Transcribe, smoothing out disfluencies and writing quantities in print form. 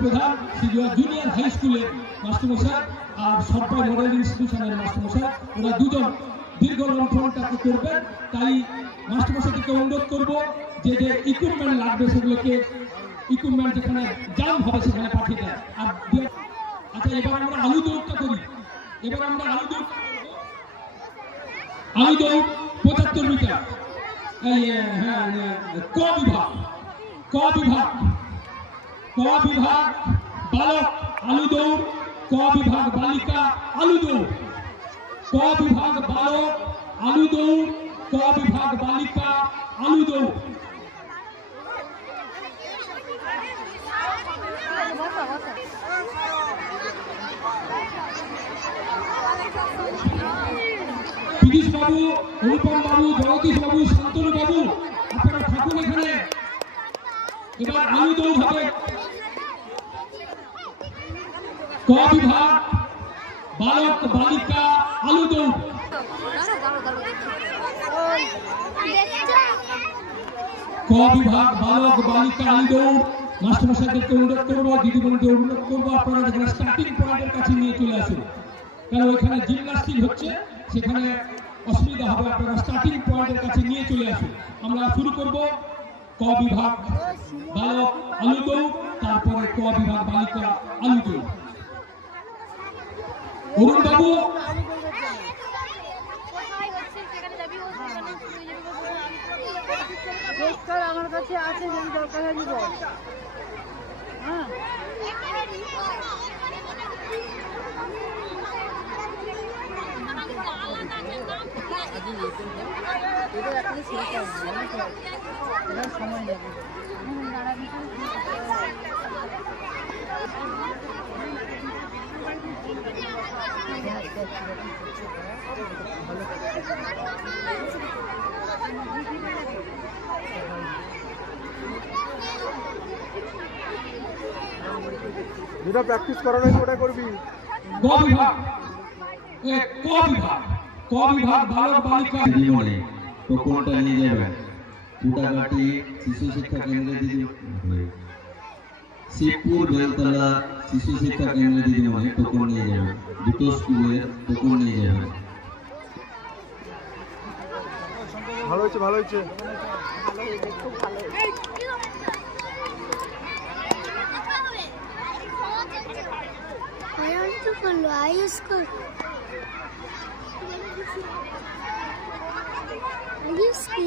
প্রধান junior high স্কুলের মাস্টারমশাই আর সরকারি মডেল ইনস্টিটিউশনের মাস্টারমশাই, ওরা দুজন দীর্ঘ লণ্ঠনটাকে করবেন। তাই মাস্টারমশাইকে অনুরোধ করবো যে যে ইকুইপমেন্ট লাগবে সেগুলোকে ইকুইপমেন্ট যেখানে জাম হবে সেখানে পাঠিয়ে দেয়। আর আচ্ছা, এবার আমরা আলু দৌড়টা করি। এবার আমরা আলু দৌড় 75 মিটার। ক বিভাগ বালক আলু দৌড়, ক বিভাগ বালিকা আলু দৌড়, ক বিভাগ বালক আলু দৌড়, ক বিভাগ বালিকা আলু দৌড়। পীযূষ বাবু, অনুপম বাবু, জগদীশ বাবু, শান্তনু বাবু, আপনারা থাকুন এখানে। এবার আলু দৌড় হবে। ক বিভাগ বালক বালিকা আলু দৌড়। ক বিভাগ বালক বালিকা আলু দৌড়। মাস্টারমশাইদেরকে অনুরোধ করবো, দিদিমণিকে অনুরোধ করবো, আপনারা যেখানে স্টার্টিং পয়েন্টের কাছে নিয়ে চলে আসুন। কারণ ওইখানে জিমনাস্টিক হচ্ছে, সেখানে অসুবিধা হবে। আপনারা স্টার্টিং পয়েন্টের কাছে নিয়ে চলে আসুন। আমরা শুরু করব ক বিভাগ বালক আলু দৌড়, তারপরে ক বিভাগ বালিকা আলু দৌড়। অরুণ বাবু, আমার কাছে আছে, যদি দরকার হয় দিব। হ্যাঁ, সময় যাবে। যেটা প্র্যাকটিস করানো হয়েছে ওটা করবি। ক বিভাগ বালক বালিকা দিদিমণি টোকনটা নিয়ে যাবেন। কুটাঘাটি শিশু শিক্ষা কেন্দ্রে দিদিমণি, শিবপুর বেলতলা শিশু শিক্ষা কেন্দ্রে দিদিমণি টোকন নিয়ে যাবেন। দুটো স্কুলের টোকন নিয়ে যাবেন। ভালো হয়েছে, ভালো হয়েছে। খুব ভালো। I want to follow high school. Are you ski?